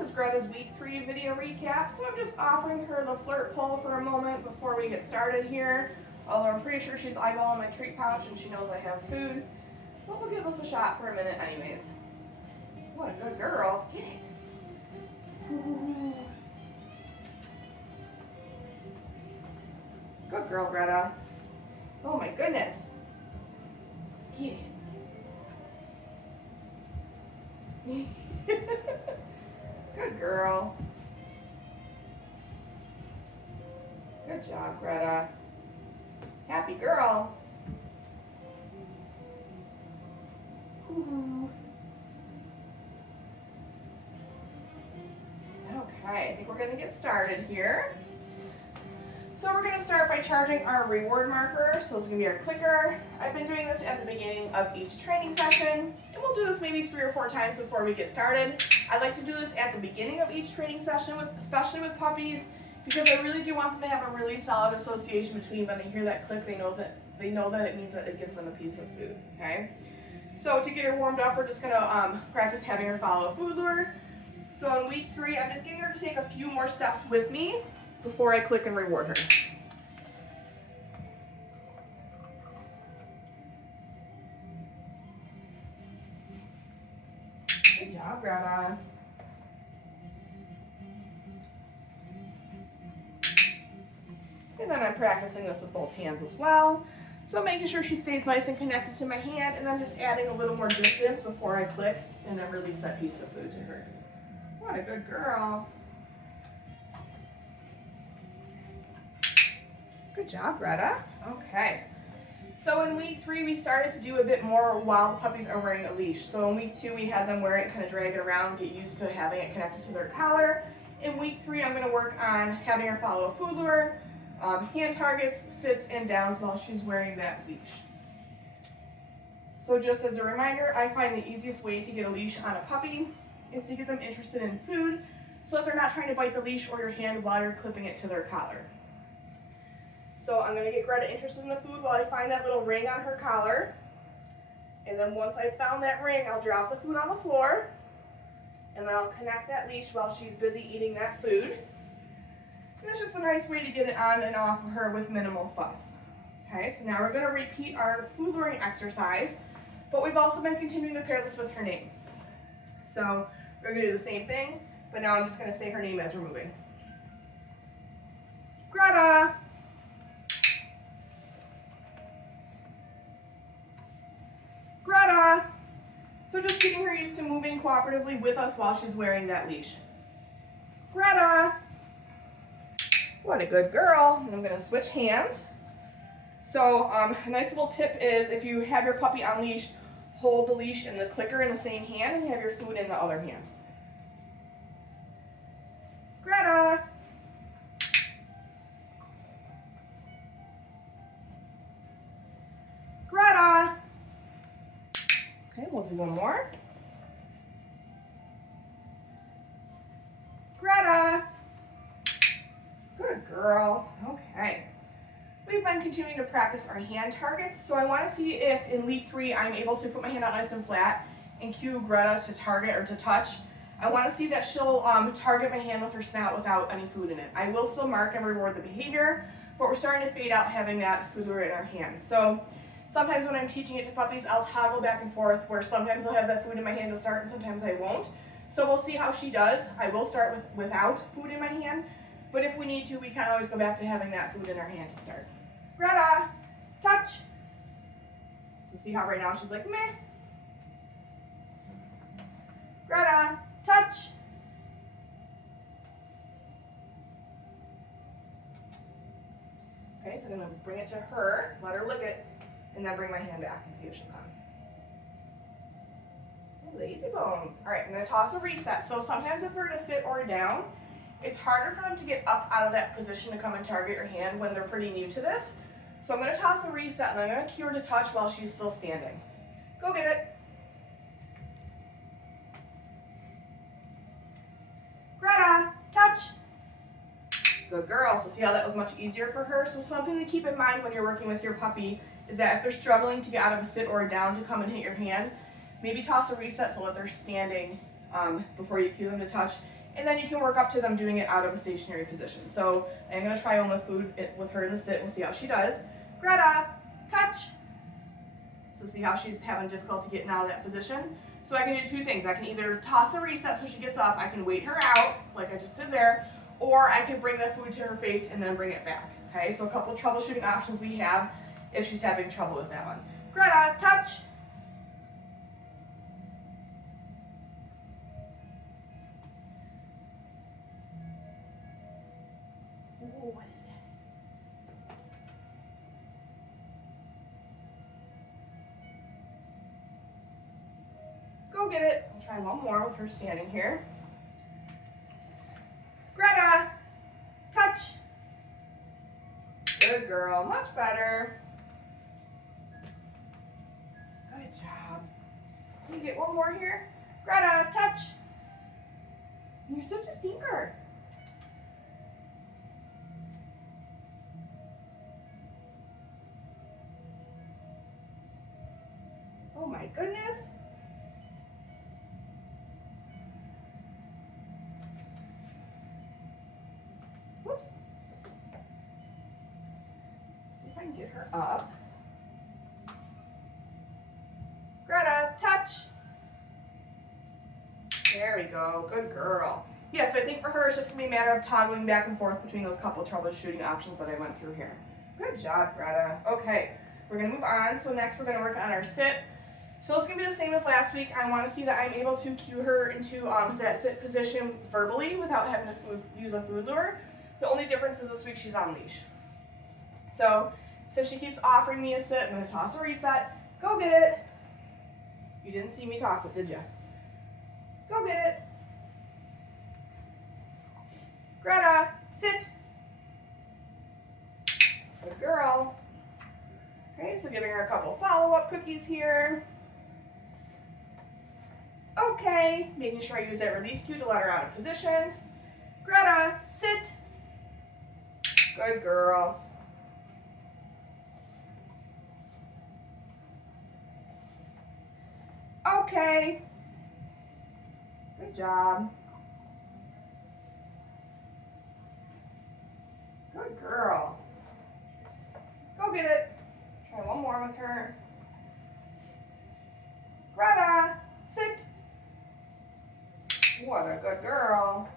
this is Greta's week 3 video recap. So I'm just offering her the flirt pull for a moment before we get started here. Although I'm pretty sure she's eyeballing my treat pouch and she knows I have food. But we'll give this a shot for a minute anyways. What a good girl. Get it. Ooh. Good girl, Greta. Oh my goodness. Get it. Good girl. Good job, Greta. Happy girl. Ooh. Okay, I think we're going to get started here. So we're going to start by charging our reward marker. So this is going to be our clicker. I've been doing this at the beginning of each training session, and we'll do this maybe 3 or 4 times before we get started. I like to do this at the beginning of each training session, especially with puppies, because I really do want them to have a really solid association between when they hear that click, they know that it means that it gives them a piece of food, okay? So to get her warmed up, we're just going to practice having her follow a food lure. So in week 3, I'm just getting her to take a few more steps with me before I click and reward her. Good job, Greta. And then I'm practicing this with both hands as well. So making sure she stays nice and connected to my hand, and then just adding a little more distance before I click and then release that piece of food to her. What a good girl. Good job, Greta. Okay. So in week 3, we started to do a bit more while the puppies are wearing a leash. So in week 2, we had them wear it, kind of drag it around, get used to having it connected to their collar. In week 3, I'm going to work on having her follow a food lure, hand targets, sits, and downs while she's wearing that leash. So just as a reminder, I find the easiest way to get a leash on a puppy is to get them interested in food so that they're not trying to bite the leash or your hand while you're clipping it to their collar. So I'm going to get Greta interested in the food while I find that little ring on her collar. And then once I've found that ring, I'll drop the food on the floor. And then I'll connect that leash while she's busy eating that food. And it's just a nice way to get it on and off of her with minimal fuss. Okay, so now we're going to repeat our food luring exercise, but we've also been continuing to pair this with her name. So we're going to do the same thing, but now I'm just going to say her name as we're moving. Greta! Greta! So just getting her used to moving cooperatively with us while she's wearing that leash. Greta! What a good girl. And I'm going to switch hands. So a nice little tip is if you have your puppy on leash, hold the leash and the clicker in the same hand and have your food in the other hand. Greta! Greta! Okay, we'll do one more. Greta! Good girl. Okay. We've been continuing to practice our hand targets, so I want to see if in week 3 I'm able to put my hand out nice and flat and cue Greta to target or to touch. I want to see that she'll target my hand with her snout without any food in it. I will still mark and reward the behavior, but we're starting to fade out having that food lure in our hand. So sometimes when I'm teaching it to puppies, I'll toggle back and forth where sometimes I'll have that food in my hand to start and sometimes I won't. So we'll see how she does. I will start without food in my hand, but if we need to, we can always go back to having that food in our hand to start. Greta, touch. So see how right now she's like, meh. Greta, touch. Okay, so I'm going to bring it to her, let her lick it, and then bring my hand back and see if she'll come. Lazy bones. All right, I'm going to toss a reset. So sometimes if we're going to sit or down, it's harder for them to get up out of that position to come and target your hand when they're pretty new to this. So I'm going to toss a reset and I'm going to cue her to touch while she's still standing. Go get it. Greta, touch. Good girl. So see how that was much easier for her? So something to keep in mind when you're working with your puppy is that if they're struggling to get out of a sit or a down to come and hit your hand, maybe toss a reset so that they're standing before you cue them to touch, And then you can work up to them doing it out of a stationary position. So I'm gonna try one with food with her in the sit. We'll see how she does. Greta, touch. So see how she's having difficulty getting out of that position. So I can do two things. I can either toss a reset so she gets up. I can wait her out, like I just did there, or I can bring the food to her face and then bring it back. Okay, so a couple troubleshooting options we have if she's having trouble with that one. Greta, touch. Ooh, what is that? Go get it. I'll try one more with her standing here. Greta, touch. Good girl, much better. Good job. Can you get one more here? Greta, touch. You're such a stinker. Oh my goodness. Whoops. See if I can get her up. Greta, touch. There we go, good girl. Yeah, so I think for her it's just gonna be a matter of toggling back and forth between those couple troubleshooting options that I went through here. Good job, Greta. Okay, we're gonna move on. So next we're gonna work on our sit. So it's gonna be the same as last week. I wanna see that I'm able to cue her into that sit position verbally without having to use a food lure. The only difference is this week she's on leash. So since she keeps offering me a sit, I'm gonna toss a reset. Go get it. You didn't see me toss it, did you? Go get it. Greta, sit. Good girl. Okay, so giving her a couple follow-up cookies here. Okay, making sure I use that release cue to let her out of position. Greta, sit. Good girl. Okay. Good job. Good girl. Go get it. Try one more with her. Greta, sit. What a good girl.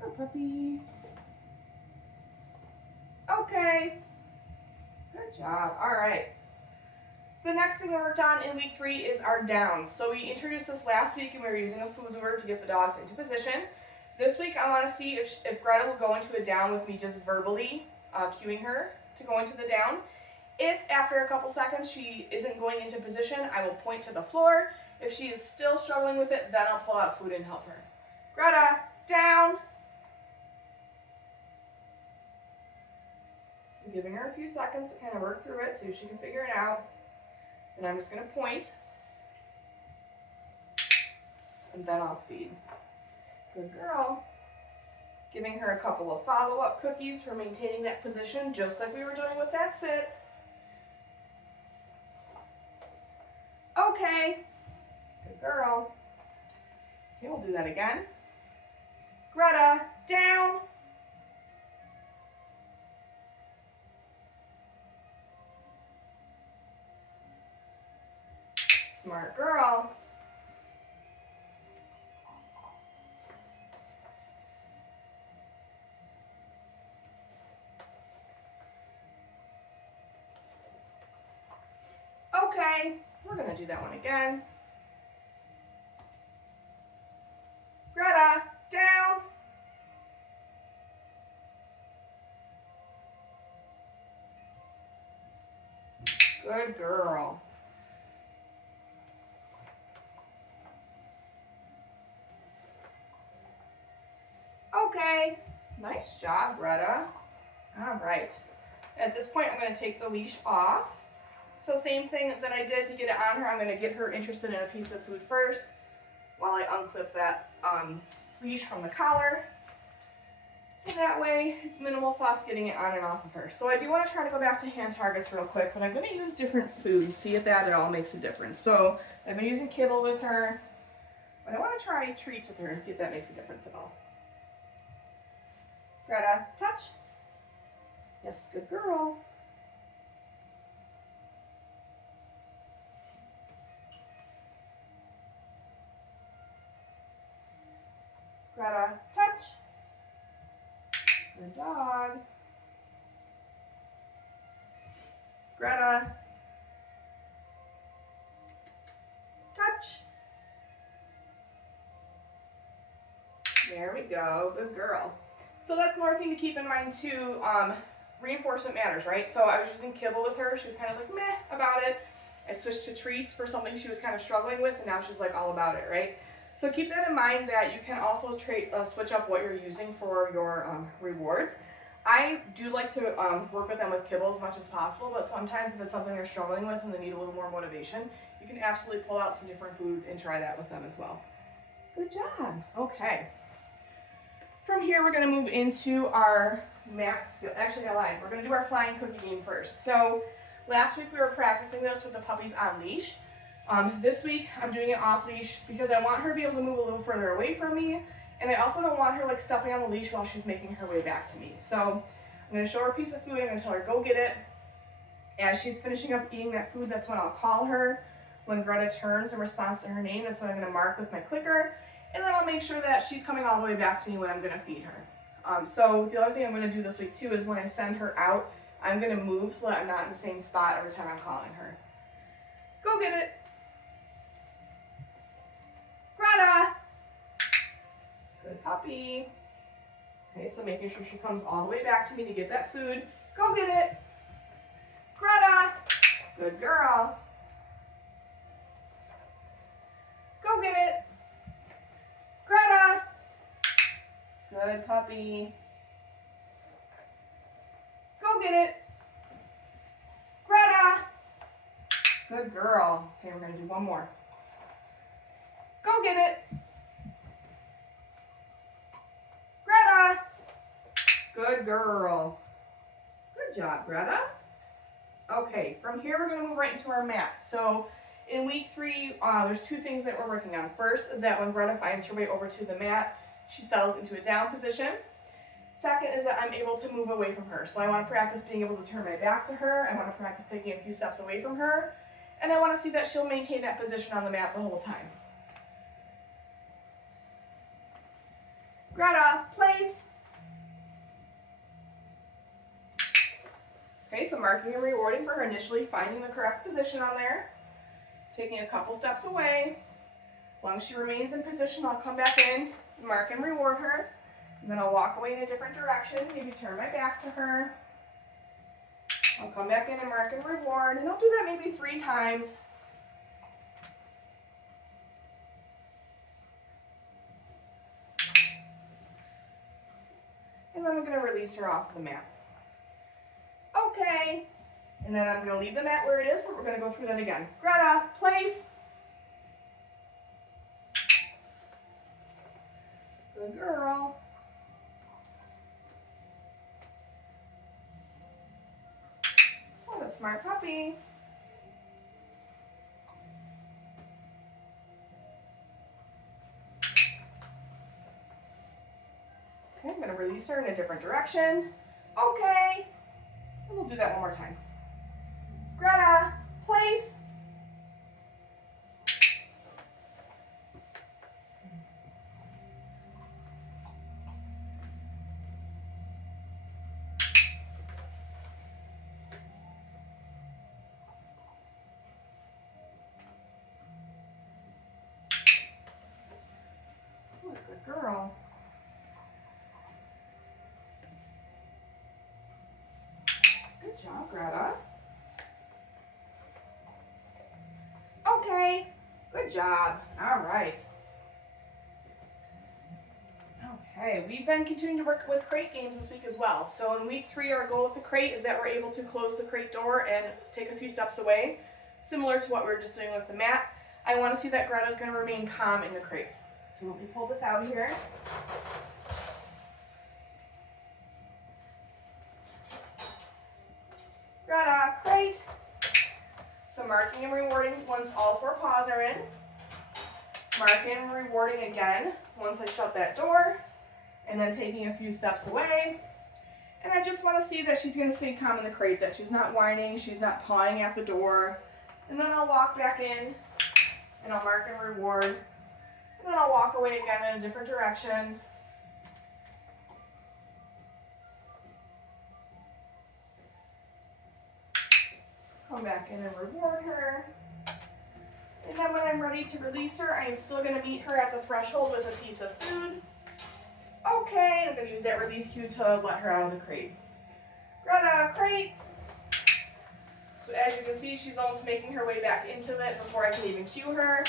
Good puppy. Okay. Good job. All right. The next thing we worked on in week 3 is our downs. So we introduced this last week and we were using a food lure to get the dogs into position. This week I want to see if Greta will go into a down with me just verbally cueing her to go into the down. If after a couple seconds she isn't going into position, I will point to the floor. If she is still struggling with it, then I'll pull out food and help her. Greta, down. So giving her a few seconds to kind of work through it, see if she can figure it out. And I'm just going to point. And then I'll feed. Good girl. Giving her a couple of follow-up cookies for maintaining that position, just like we were doing with that sit. Okay. Good girl. Okay, we'll do that again. Greta, down. Smart girl. Okay, we're going to do that one again. Greta, down. Good girl. Okay, nice job, Greta. All right. At this point, I'm going to take the leash off. So same thing that I did to get it on her, I'm going to get her interested in a piece of food first while I unclip that leash from the collar. And that way, it's minimal fuss getting it on and off of her. So I do want to try to go back to hand targets real quick, but I'm going to use different food, see if that at all makes a difference. So I've been using kibble with her. But I want to try treats with her and see if that makes a difference at all. Greta, touch. Yes, good girl. Greta, touch. Good dog. Greta, touch. There we go, good girl. So that's another thing to keep in mind too, reinforcement matters, right? So I was using kibble with her, she was kind of like meh about it. I switched to treats for something she was kind of struggling with, and now she's like all about it, right? So keep that in mind that you can also switch up what you're using for your rewards. I do like to work with them with kibble as much as possible, but sometimes if it's something they're struggling with and they need a little more motivation, you can absolutely pull out some different food and try that with them as well. Good job. Okay. From here, we're going to move into our mat skill. Actually, I lied. We're going to do our flying cookie game first. So last week we were practicing this with the puppies on leash. This week I'm doing it off leash because I want her to be able to move a little further away from me, and I also don't want her like stepping on the leash while she's making her way back to me. So I'm going to show her a piece of food. I'm going to tell her go get it. As she's finishing up eating that food, that's when I'll call her. When Greta turns in response to her name, that's when I'm going to mark with my clicker, and then I'll make sure that she's coming all the way back to me when I'm going to feed her. So the other thing I'm going to do this week too is when I send her out, I'm going to move so that I'm not in the same spot every time I'm calling her. Go get it. Greta. Good puppy. Okay, so making sure she comes all the way back to me to get that food. Go get it. Greta. Good girl. Go get it. Greta. Good puppy. Go get it. Greta. Good girl. Okay, we're going to do one more. Go get it. Greta. Good girl. Good job, Greta. Okay, from here we're going to move right into our mat. So in week 3, there's 2 things that we're working on. First is that when Greta finds her way over to the mat, she settles into a down position. Second is that I'm able to move away from her. So I want to practice being able to turn my back to her. I want to practice taking a few steps away from her. And I want to see that she'll maintain that position on the mat the whole time. Greta, place. Okay, so marking and rewarding for her initially finding the correct position on there. Taking a couple steps away. As long as she remains in position, I'll come back in, mark and reward her. And then I'll walk away in a different direction, maybe turn my back to her. I'll come back in and mark and reward, and I'll do that maybe 3 times. And then I'm going to release her off the mat. Okay. And then I'm going to leave the mat where it is, but we're going to go through that again. Greta, place. Good girl. What a smart puppy. Okay, I'm going to release her in a different direction. Okay. And we'll do that one more time. Greta, place. What a good girl. Good job, Greta. Okay, good job. All right. Okay, we've been continuing to work with crate games this week as well. So in week 3, our goal with the crate is that we're able to close the crate door and take a few steps away, similar to what we were just doing with the mat. I want to see that Greta's going to remain calm in the crate. So let me pull this out here. Greta, crate. So marking and rewarding once all 4 paws are in. marking, rewarding again once I shut that door, and then taking a few steps away. And I just want to see that she's going to stay calm in the crate, that she's not whining, she's not pawing at the door. And then I'll walk back in, and I'll mark and reward. And then I'll walk away again in a different direction. Come back in and reward her. And then when I'm ready to release her, I am still going to meet her at the threshold with a piece of food. Okay, I'm going to use that release cue to let her out of the crate. Greta, crate! So as you can see, she's almost making her way back into it before I can even cue her.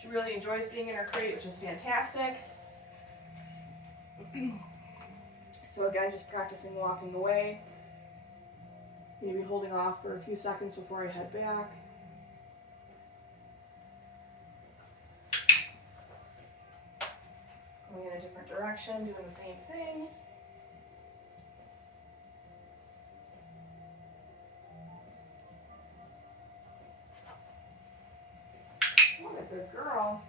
She really enjoys being in her crate, which is fantastic. So again, just practicing walking away. Maybe holding off for a few seconds before I head back. Going in a different direction, doing the same thing. What a good girl.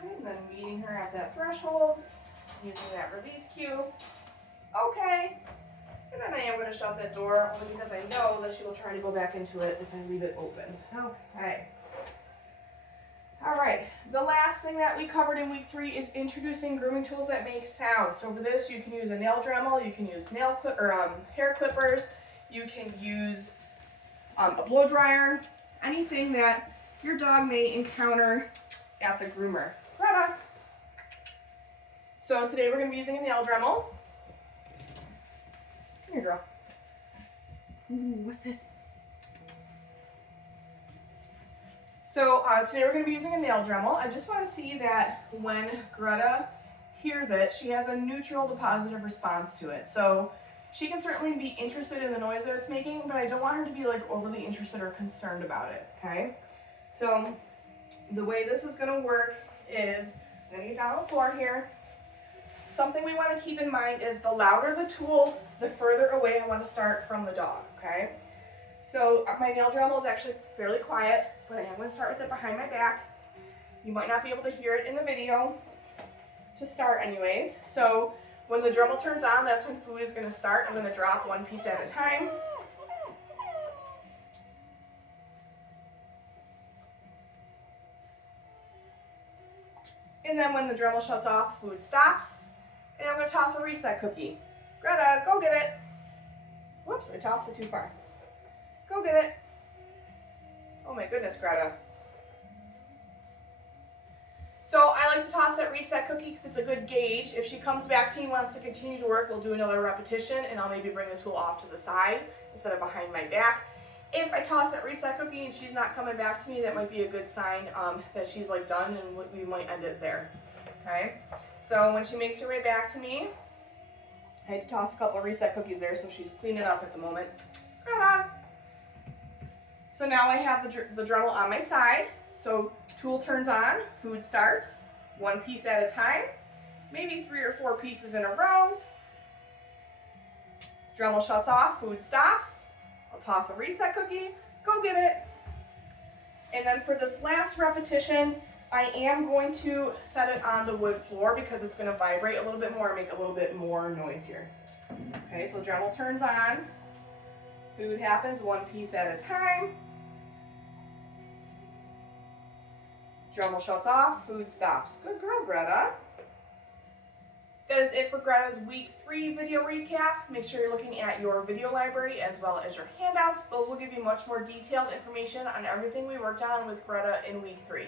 And then meeting her at that threshold, using that release cue. Okay. And then I am going to shut that door only because I know that she will try to go back into it if I leave it open. Okay. All right. The last thing that we covered in week 3 is introducing grooming tools that make sound. So for this, you can use a nail Dremel, you can use nail clip or hair clippers, you can use a blow dryer, anything that your dog may encounter at the groomer. Greta. So today we're going to be using a nail Dremel. Here, girl. Ooh, what's this? So today we're going to be using a nail Dremel. I just want to see that when Greta hears it, she has a neutral to positive response to it. So she can certainly be interested in the noise that it's making, but I don't want her to be like overly interested or concerned about it, okay? So the way this is going to work is, I'm going to get down on the floor here. Something we want to keep in mind is the louder the tool, the further away I want to start from the dog, okay? So my nail Dremel is actually fairly quiet, but I am going to start with it behind my back. You might not be able to hear it in the video to start anyways. So when the Dremel turns on, that's when food is going to start. I'm going to drop one piece at a time. And then when the Dremel shuts off, food stops. And I'm going to toss a reset cookie. Greta, go get it. Whoops, I tossed it too far. Go get it. Oh my goodness, Greta. So I like to toss that reset cookie because it's a good gauge. If she comes back and wants to continue to work, we'll do another repetition and I'll maybe bring the tool off to the side instead of behind my back. If I toss that reset cookie and she's not coming back to me, that might be a good sign that she's like done and we might end it there. Okay? So when she makes her way back to me, I had to toss a couple of reset cookies there, so she's cleaning up at the moment. Ta-da! So now I have the Dremel on my side. So tool turns on, food starts, one piece at a time, maybe 3 or 4 pieces in a row. Dremel shuts off, food stops. I'll toss a reset cookie, go get it. And then for this last repetition, I am going to set it on the wood floor because it's going to vibrate a little bit more and make a little bit more noise here. Okay, so Dremel turns on. Food happens one piece at a time. Dremel shuts off, food stops. Good girl, Greta. That is it for Greta's week 3 video recap. Make sure you're looking at your video library as well as your handouts. Those will give you much more detailed information on everything we worked on with Greta in week 3.